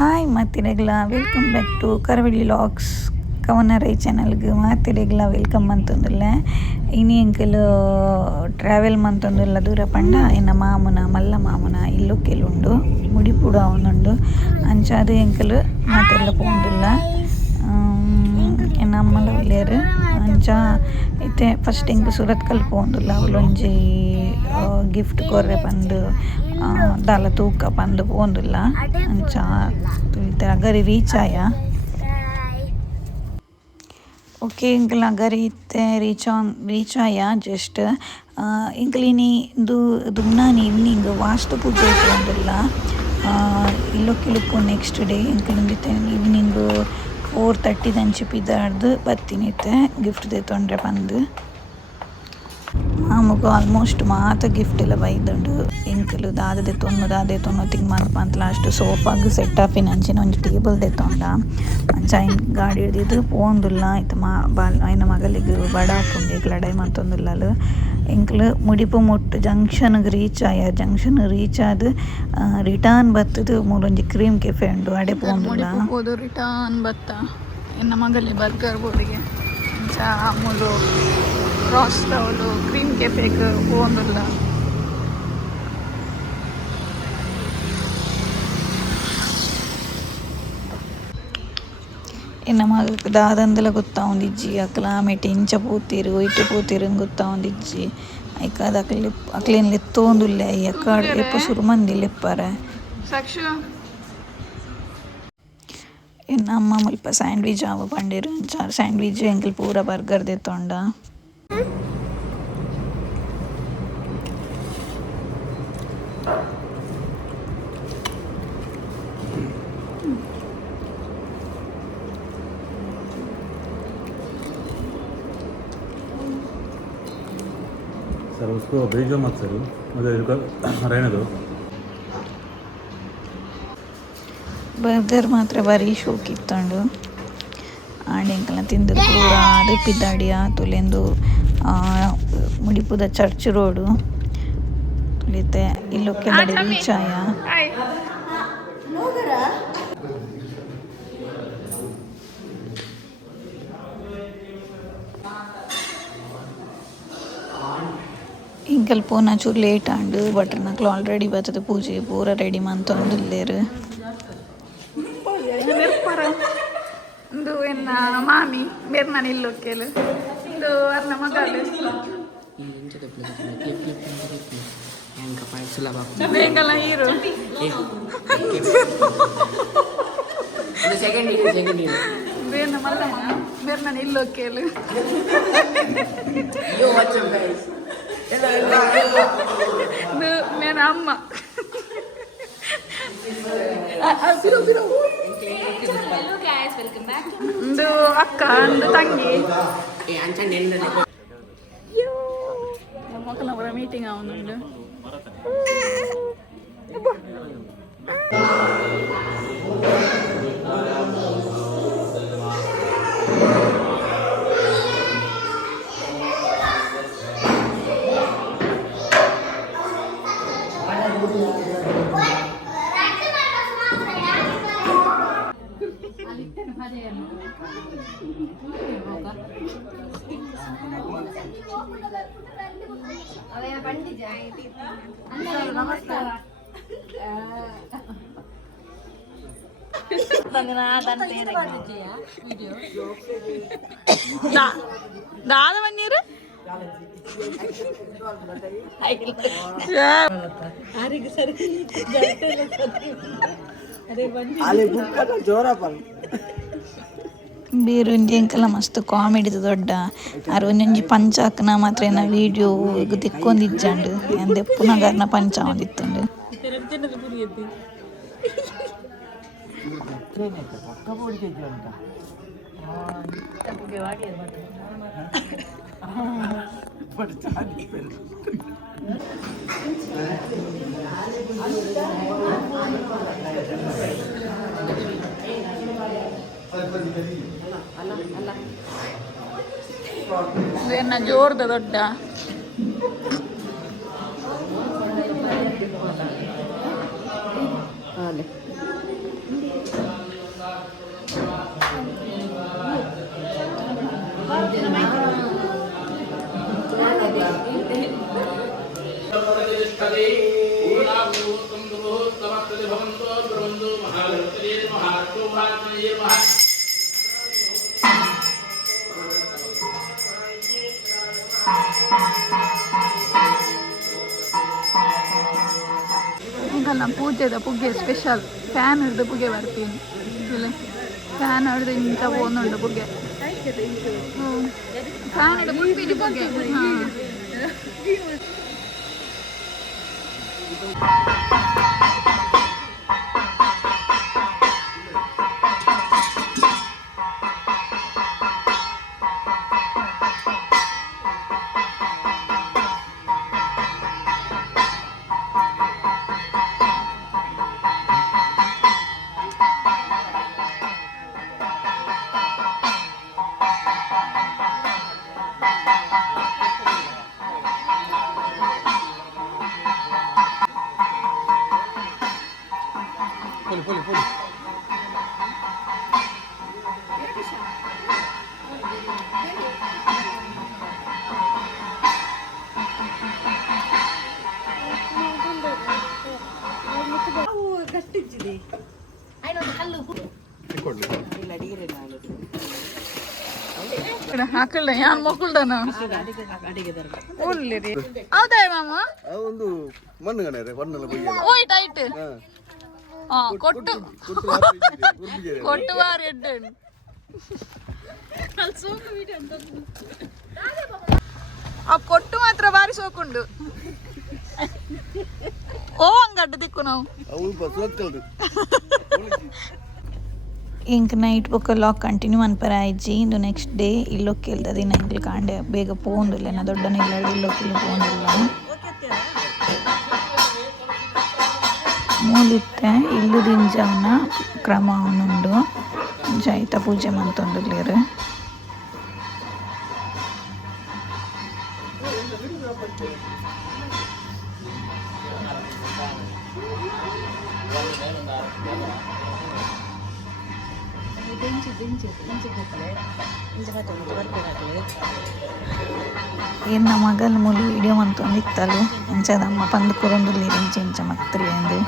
hi ಮಾತಿರೆಗ್ಲ welcome back to Karavali logs ಕವನರೈ ಚಾನಲ್ಗೆ ಮಾತಿರೆಗ್ಲ ವೆಲ್ಕಮ್ ಅಂತಂದಿಲ್ಲ ಇನಿ ಎಂಕಲು ಟ್ರಾವೆಲ್ ಮಂತೊಂದುಲ್ಲ ದೂರ ಪಂಡ ಎನ್ನ ಮಾಮುನ ಮಲ್ಲ ಮಾಮುನ ಇಲ್ಲೊಕ್ಕೆಲುಂಡು ಮುಡಿಪುಡ ಅವನುಂಡು ಅಂಚಾದು ಎಂಕಲು ಮಾತೆಲ್ಲ ಪೋಂದುಲ್ಲ ಎನ್ನ ಅಮ್ಮಲ ಒಳ್ಳೆಯರು ಅಂಚ ಇತ್ತೆ ಫಸ್ಟ್ ಎಂಕ್ ಸುರತ್ ಕಲ್ಪೋಂದುಲ್ಲ ಅವಳೊಂಜಿ ಗಿಫ್ಟ್ ಕೊರ್ರೆ ಪಂದು ದಾಲ ತೂಕ ಪಂದು ಪೋಂದುಲ್ಲ ಅಂಚ ತುಳಿತೆ ಅಗರಿ ರೀಚ್ ಆಯ ಓಕೆ ಇಂಕಲ್ ಅಗರಿ ಇತ್ತೆ ರೀಚ್ ಆಯ ಜಸ್ಟ್ ಇಂಕಲಿನಿ ದುಮ್ನಾನಿ ಈವ್ನಿಂಗ್ ವಾಸ್ತು ಪೂಜೆ ಪೋಂದುಲ್ಲ ಇಲ್ಲೊಕ್ಕಿಲುಪ್ಪು ನೆಕ್ಸ್ಟ್ ಡೇ ಇಂಕಲಿಂದಿತ್ತೆ ಈವ್ನಿಂಗ್ 4:30 ದಂಚಿ ಪಿದಾಡ್ದು ಬತ್ತಿನಿತ್ತೆ ಗಿಫ್ಟ್ ದೆತ್ತೊಂಡ್ರೆ ಪಂದು ಮಾಮುಗು ಆಲ್ಮೋಸ್ಟ್ ಮಾತ ಗಿಫ್ಟ್ ಎಲ್ಲ ಬೈದುಂಡು ಎಂಕಲು ದಾದ ದೆತ್ತೊನ್ನು ತಿಂಗ್ ಮಲ್ಪಂತ ಲಾಸ್ಟ್ ಸೋಫಾಗ್ ಸೆಟ್ ಆಫಿನ ಅಂಚಿನ ಒಂಜಿ ಟೇಬಲ್ ದೆತ್ತೊಂಡ ಅಂಚ ಗಾಡಿ ಹಿಡ್ದಿದ್ದು ಪೋಂದುಲ್ಲ ಇತ್ತು ಆಯ್ನ ಮಗಲಿಗೆ ಬಡ ಹಾಪುಂಡು ಏಕ್ ಲಡಾಯಿ ಮಂತೊಂದುಲ್ಲಲು ಎಂಕಲು ಮುಡಿಪು ಮುಟ್ಟು ಜಂಕ್ಷನ್ಗೆ ರೀಚ್ ಆದ್ ರಿಟರ್ನ್ ಬತ್ತದು ಮೂಲೊಂಜಿ ಕ್ರೀಮ್ ಕೆಫೆ ಉಂಡು ಅಡೆ ಪೋಂದುಲ್ಲ ರಿಟರ್ನ್ ಬತ್ತ ಎನ್ನ ಮಗಲಿ ಬರ್ಗರ್ ಬೋರ್ಡಿಗೆ ಅಂಚ ಮೂಲು ಕ್ರಾಸ್ ಟೌಲು ಕ್ರೀಮ್ ಕೆಫೆಗೆ ಪೋಂದುಲ್ಲ ಎನ್ನ ಮಗಕ್ಕೆ ದಾದಂದೆಲ ಗೊತ್ತಾ ಒಂದಿಜ್ಜಿ ಅಕ್ಲ ಆಮೆಟ್ ಇಂಚ ಪೂತಿರು ಇಟ್ಟು ಪೂತಿರು ಗೊತ್ತಾ ಒಂದಿಜ್ಜಿ ಐಕ ಅದು ಅಕ್ಲೇನು ಲೆತ್ತೋಂದುಲ್ಲೆ ಎಕ್ಕಾಡ್ ಎಪ್ಪ ಸುರು ಮಂದಿ ಲೆಪ್ಪರೆ ಎನ್ನ ಅಮ್ಮ ಮುಲ್ಪ ಸ್ಯಾಂಡ್ವಿಚ್ ಆವ ಪಂಡೇರು ಸ್ಯಾಂಡ್ವಿಚ್ ಎಂಕಲ್ ಪೂರ ಬರ್ಗರ್ ದೆತ್ತೊಂಡ सर उसको भेजो मत सर मतलब रहने दो ಬರ್ಗರ್ ಮಾತ್ರ ಬರೀ ಶೋಕ್ ಇತ್ತಂಡು ಆಂಡೆಂಕಲ ತಿಂದದ್ದು ಪೂರ ರಿಪ್ಪಿದ್ದಾಡಿ ತುಲೆಂದು ಮುಡಿಪುದ ಚರ್ಚ್ ರೋಡು ತುಳಿತೆ ಇಲ್ಲೊಕ್ಕೆ ರೀಚ್ ಆಯ ಇಂಕಲ್ ಪೋನ ಚೂರು ಲೇಟ್ ಆಂಡು ಬಟ್ ನಕ್ಲು ಆಲ್ರೆಡಿ ಬರ್ತದೆ ಪೂಜೆ ಪೂರ ರೆಡಿ ಮಂತೊಂದುಲ್ಲೇರು ಇಂದು ಎನ್ನ ಮಾಮಿ ಬೇರ್ನಾನು ಇಲ್ಲೊಕ್ಕೆಲು ಇಂದು ಅರ್ನ ಮಗಲು ಬೇಕಲ್ಲ ಹೀರೋ ಬೇರ್ನ ಮಲ್ಲಮ್ಮ ಬೇರ್ನಾನು ಇಲ್ಲೊಕ್ಕೆಲು ಮೇನ ಅಮ್ಮ ಒಂದು ಅಕ್ಕ ಒಂದು ತಂಗಿ ಮಕ್ಕಳ ಅವರ ಮೀಟಿಂಗ್ ಅವನುಂಡು ದಾದ ಬನ್ನೀರು ಬೇರೊಂಜಿ ಎಂಕಲ್ಲ ಮಸ್ತ್ ಕಾಮಿಡಿದ ದೊಡ್ಡ ಅರ ಒಂಜೊಂಜಿ ಪಂಚ ಹಾಕನ ಮಾತ್ರ ಏನ ವೀಡಿಯೋ ತೆಕ್ಕೊಂದಿಜ್ಜಂಡು ಎಂದೆ ಪುನಗರ್ನ ಪಂಚ ಆವಂದಿತ್ತುಂಡು ಎನ್ನ ಜೋರ್ದ ದೊಡ್ಡ ಹಿಂಗಲ್ಲ ಪೂಜೆದ ಪುಗ್ಗೆ ಸ್ಪೆಷಲ್ ಫ್ಯಾನ್ ಹಿಡ್ದು ಪುಗೆ ಬರ್ತೀನಿ ಫ್ಯಾನ್ ಹಿಡ್ದು ಇಂಥ ಒಂದುಂಡು ಪುಗ್ಗೆ ಫ್ಯಾನ್ ಹಿಡ್ದು ಪುಗ್ಬಿನಿ ಪುಗ್ಗೆ ಹಾಂ ಹಾಕಲ್ಲ ಯಾನ್ ಮಕ್ಕಳ್ದನ ಹೌದಾ ಮಾಮ ಒಂದು ಮಣ್ಣು ಗಣರೆ ಮಣ್ಣೆಲ್ಲ ಹೋಯ್ತು ಆಯ್ತು ಕೊಟ್ಟು ಕೊಟ್ಟುವಾರ ಎಡ್ಡೆ ಆ ಕೊಟ್ಟು ಮಾತ್ರ ಬಾರಿ ಸೋಕುಂಡು ಓ ಹಂಗಡ್ಡ ದಿಕ್ಕು ನಾವು ఇంక నైట్ ఒక లాక్ కంటిన్యూ అనిపరా ఇచ్చి ఇందు నెక్స్ట్ డే ఇల్లుకి వెళ్తుంది నైట్లు కాండే బేగ పోందులే నా దొడ్డ ఇల్లాడు ఇల్లుకి పోందుಲ್ಲ ಮೂಲಿತ್ತೆ ಇಲ್ಲು ದಿಂಜವನ ಕ್ರಮ ಅವನುಂಡು ಜೈತ ಪೂಜೆ ಮಂತೊಂದುಲ್ಲೇರು ಏನ್ ನಮ್ಮ ಮಗಲ್ ಮೂಲು ವಿಡಿಯೋ ಮಂತೊಂದು ಇತ್ತಲು ಇಂಚದಮ್ಮ ಪಂದು ಕುರೊಂದುಲ್ಲಿ ಇಂಚ ಮತ್ತಲೇಂದು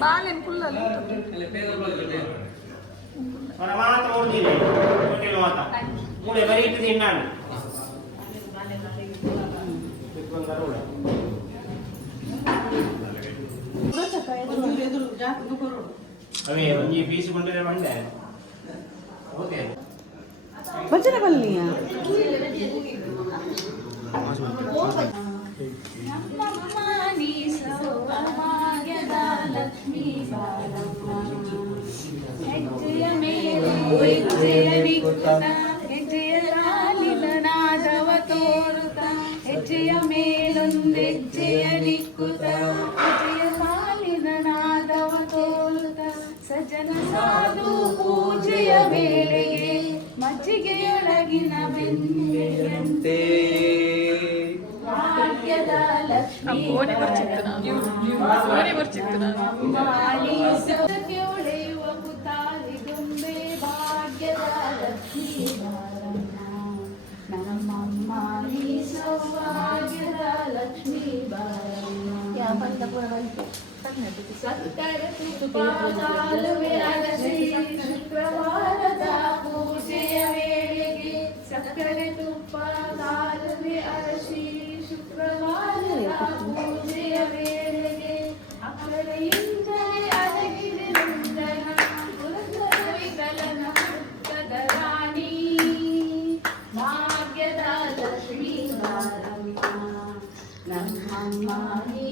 బాలేను పుల్లలు ಭಜನ ಬಲ್ಲಿಯ ಹೆಜ್ಜೆಯ ಮೇಲೊಂದೆಜ್ಜೆಯ ನಿಕ್ಕುತ ಹೆಜ್ಜೆಯ ಸಾಲಿನ ನಾದವ ತೋರುತ ಸಜ್ಜನ ಸಾಧು ಪೂಜೆಯ ವೇಳೆಗೆ ಓಡಿ ಬರ್ತಿತ್ತು ನಾನು ಸಕ್ಕರೆ ತುಪ್ಪಾಲುವೆ ಅರಸಿ ಶುಕ್ರವಾರದ ಪೂಜೆಯ ವೇಳೆಗೆ ಸಕ್ಕರೆ ತುಪ್ಪ ಕಾಲುವೆ ಅರಸಿ ಶುಕ್ರವಾರದ ಪೂಜೆಯ ವೇಳೆಗೆ ಅಕ್ಕರೆಯಿಂದಲೇ ಅಡಗಿದೆ ನಂದನ ಪುರಂದರ ವಿಠಲನ ಪುಟ್ಟದ ರಾಣಿ ಭಾಗ್ಯದ ಲಕ್ಷ್ಮೀ ಬಾರಮ್ಮ ನಮ್ಮಮ್ಮ ಈ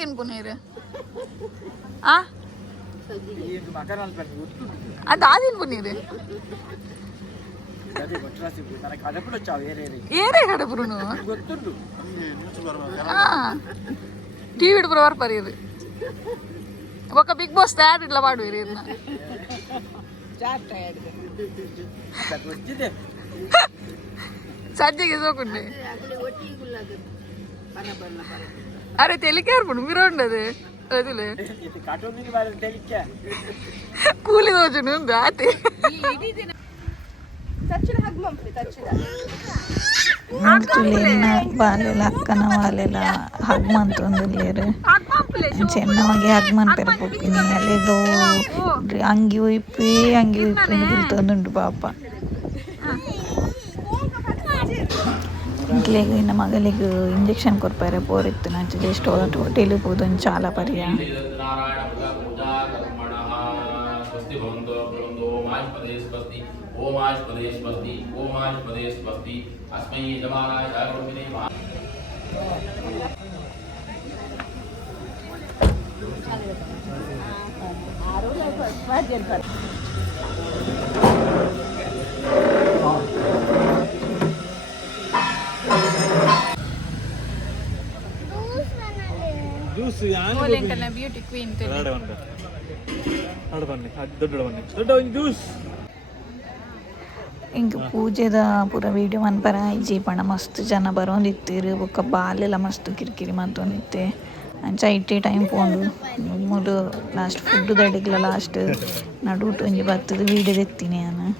తినుకునేరు అది తినుకునేరు ఏరే కడపురు నువ్వు టీవీ ప్రవర్ పరేరు ఒక బిగ్ బాస్ తయారు ఇట్లా పాడు సజ్జకి సోకుండే అరే తెలికారు ఇప్పుడు మీరు ఉండదు వదిలే కూలి రోజును దాటి ಬಾಲೆಲ್ಲ ಅಕ್ಕನ ವಾಲೆಲ್ಲ ಹಗ್ಮಂತೊಂದುಲ್ಲೇರು ಚೆನ್ನವಾಗಿ ಹಗ್ಮನ್ ಪೆರಪೊಪ್ಪಿನಿ ಅಲೆಗೋ ಅಂಗಿ ಉಯ್ಪಿ ಬಿಲ್ತೊಂದುಂಡು ಪಾಪ ఇంట్లోకి నా మగలికి ఇంజెక్షన్ కొరపారే పోరెత్తు నుంచి జస్ట్ హోటల్ పోతుంది చాలా పర్యా ಬ್ಯೂಟಿ ಕ್ವೀನ್ ಇಂಕ ಪೂಜೆದ ಪೂರ ವಿಡಿಯೋ ಮನ್ಪರ ಇಜ್ಜಿ ಪಣ ಮಸ್ತ್ ಜನ ಬರೋಂದಿತ್ತಿರು ಬೊಕ್ಕ ಬಾಲೆಲ್ಲ ಮಸ್ತ್ ಕಿರಿಕಿರಿ ಮಂತೊಂದಿತ್ತೆ ಅಂಚ ಇಟ್ಟೆ ಟೈಮ್ ಪೋಂಡು ಮೂಲು ಲಾಸ್ಟ್ ಫುಡ್ ದಡಿಗ್ಲ ಲಾಸ್ಟ್ ನಡುಟು ಒಂಜಿ ಬತ್ತದ ವಿಡಿಯೋ ತೆತ್ತೀನಿ ನಾನು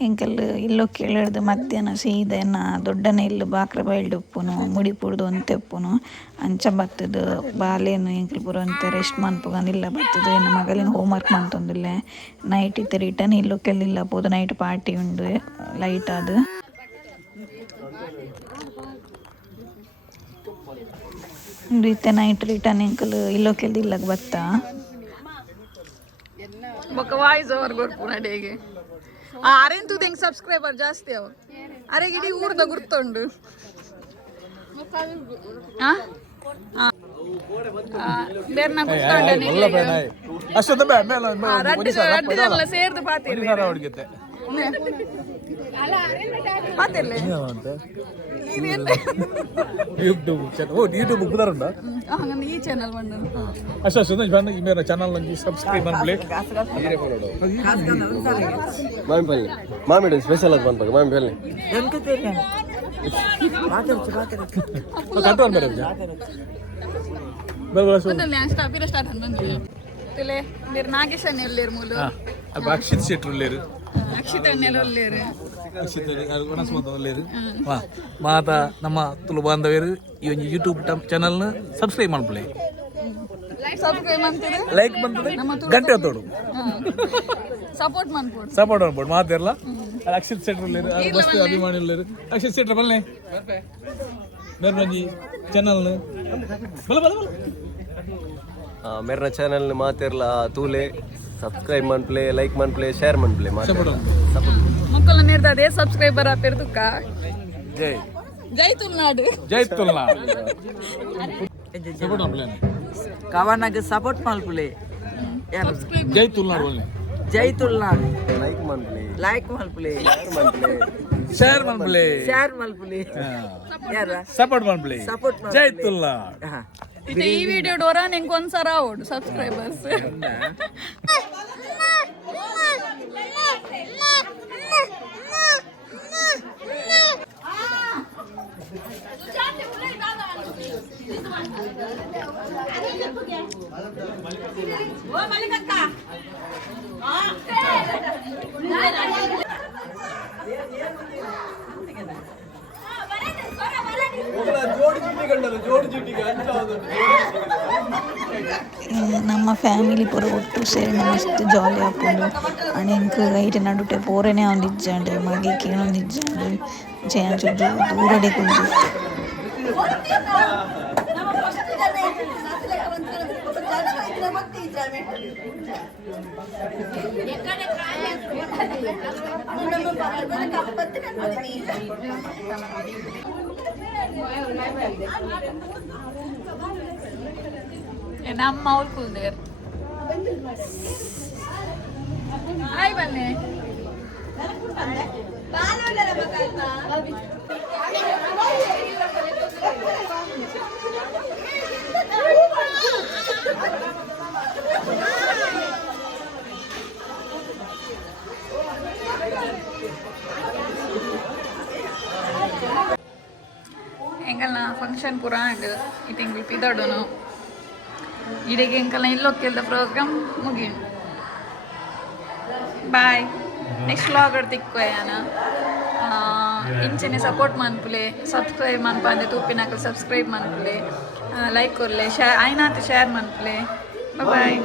ఇంకల్లు ఇల్లు కేಳದು మధ్యాహ్న సీದೆನ ದೊಡ್ಡನ ಇಲ್ಲು ಬಾಕ್ರ ಬೈಲ್ಡ್ ಉಪ್ಪುನು ಮುಡಿ ಪುಡ್ದು ಒಂತೆ ಉಪ್ಪುನು ಅಂಚ ಬತ್ತದು ಬಾಲೇನು ಇಂಕಲ್ ಪೂರ ಒಂತೆ ರೆಸ್ಟ್ ಮನ್ಪುಗಂದಿಲ್ಲ ಬತ್ತದು ಇನ್ನು ಮಗಲಿನ ಹೋಮ್ವರ್ಕ್ ಮಂತೊಂದುಲ್ಲೆ ನೈಟ್ ಇತ್ತೆ ರಿಟರ್ನ್ ಇಲ್ಲು ಕೆಲ್ಲಿಲ್ಲ ಪೋದು ನೈಟ್ ಪಾರ್ಟಿ ಉಂಡು ಲೈಟ್ ಅದು ಇತ್ತೆ ನೈಟ್ ರಿಟರ್ನ್ ಇಂಕಲ್ ಇಲ್ಲೋ ಕೆಲ್ದಿಲ್ಲ ಬತ್ತ ಬೊಕ್ಕ ವಾಯ್ಸ್ ಓವರ್ ಕೊರ್ಪುನ ಡೇಗೆ ಆರೆಂತು ತೆಂಗ್ ಸಬ್ಸ್ಕ್ರೈಬರ್ ಜಾಸ್ತಿ ಅವ ಅರೆ ಇಡೀ ಊರ್ದ ಗುರ್ತುಂಡು ಸೇರ್ದು ಪಾತಿರ್ಲಿ ಯೂಟ್ಯೂಬ್ ಬುಕ್ದಾರುಂಡ ಈ ಚಾನಲ್ ಬಂದು ಅಷ್ಟ ಸುಂದರ ಈ ಮೇರ ಚಾನಲ್ ನಂಗೆ ಸಬ್ಸ್ಕ್ರೈಬ್ ಮಾಡ್ಲಿ ಮಾಮಿಡಿ ಸ್ಪೆಷಲ್ ಅದು ಬಂದಾಗ ಮಾಮಿ ಬೆಲೆ ಕಂಟ್ರೋಲ್ ಬೇರೆ ನಾಗೇಶನ್ ಎಲ್ಲೇರು ಮೂಲು ಅಕ್ಷಿತ್ ಶೆಟ್ರು ಉಳ್ಳೇರು ಅಕ್ಷಿತ್ ಒಲ್ಲೇರು ಮಾತ ನಮ್ಮ ತುಳು ಬಾಂಧವ್ಯರು ಈ ಒಂದು ಯೂಟ್ಯೂಬ್ ಚಾನಲ್ನ ಸಬ್ಸ್ಕ್ರೈಬ್ ಮಾಡ್ಕೊಳ್ಳಿ ಸಬ್ಸ್ಕ್ರೈಬ್ ಮಾಡ್ತೀರಿ ಲೈಕ್ ಬಂತದೆ ಗಂಟೆ ಹೊತ್ತೋಡು ಸಪೋರ್ಟ್ ಮಾಡ್ಕೊಡು ಸಪೋರ್ಟ್ ಮಾಡ್ಬೋದು ಮಾತಿರಲ್ಲ ಅದು ಅಕ್ಷಿತ್ ಸೆಟ್ರಲ್ಲಿ ಅದು ಬಸ್ ಅಭಿಮಾನಿಗಳು ಅಕ್ಷಿತ್ ಸೆಟ್ರ್ ಬಲ್ಲೆ ಮೇರ್ಬಂಜಿ ಚಾನಲ್ ಬಲ ಬಲ ಬಲ मेरे चैनल ने मातेरला तूले सब्सक्राइब मन प्ले लाइक मन प्ले शेयर मन प्ले ಮಕ್ಕಳ ನಿರ್ದಾದೆ ಸಬ್ಸ್ಕ್ರೈಬರ್ ಆಪಿರ್ದುಕ್ಕ ಜೈ ಜೈ ತುಳ್ನಾಡು ಜೈ ತುಳ್ನಾಡು ಸಪೋರ್ಟ್ ಮಾಡ್ಲೆ ಕವನಗೆ ಸಪೋರ್ಟ್ ಮಲ್ಪುಲೆ ಜೈ ತುಳ್ನಾಡು ಬಲ್ಲೆ ಜೈ ತುಳ್ನಾಡು लाइक मन प्ले ಲೈಕ್ ಮಲ್ಪುಲೆ ಶೇರ್ ಮಾಡ್ಲೆ ಶೇರ್ ಮಲ್ಪುಲೆ ಯಾರ ಸಪೋರ್ಟ್ ಮಾಡ್ಲೆ ಸಪೋರ್ಟ್ ಜೈ ತುಳ್ನಾಡು ಇದು ಈ ವಿಡಿಯೋ ಡೋರ ನಿಂಗೆ ಒಂದ್ಸರ ಓಡು ಸಬ್ಸ್ಕ್ರೈಬರ್ಸ್ ನಮ್ಮ ಫ್ಯಾಮಿಲಿ ಪೂರ ಒಟ್ಟು ಸೇರಿ ಮಸ್ತ್ ಜಾಲಿ ಹಾಕೊಂಡು ಆ್ಯಂಡ್ ಇಂಕ ಐಟೆ ನಡುಟೆ ಪೋರೆನೇ ಒಂದು ಇಜ್ಜಂಡ್ರೆ ಮಗೆ ಕೇಳೊಂದು ಇಜ್ಜಂಡ್ರೆ ಜಯಾಂಚು ದೂರಡೆ ಕುಂದು ನಮ್ಮ ಅವ್ರು ಕುಲ್ದೇರ್ ಹಾಯ್ ಬನ್ನಿ ಎಂಗಲ್ನ ಫಂಕ್ಷನ್ ಪೂರ ಅಂಡ್ ಇದು ಎಂಗಲ್ ಪಿದಾಡೋನು ಇಡೆಗೆ ಎಂಕಲ್ನ ಇಲ್ಲೊಕ್ಕೆಲ್ದ ಪ್ರೋಗ್ರಾಮ್ ಮುಗಿಯು ಬಾಯ್ ನೆಕ್ಸ್ಟ್ ವ್ಲಾಗ್ ತಿಕ್ಕೋಯಾನ ಇಂಚೆನೆ ಸಪೋರ್ಟ್ ಮನ್ಪುಲೆ ಸಬ್ಸ್ಕ್ರೈಬ್ ಮನ್ಪಂದೆ ತೂಪಿನಾಕ ಸಬ್ಸ್ಕ್ರೈಬ್ ಮನ್ಪುಲೆ ಲೈಕ್ ಕೊರ್ಲೆ ಶೇರ್ ಆಯ್ನಾತ್ ಶೇರ್ ಮನ್ಪುಲೆ ಬಾಯ್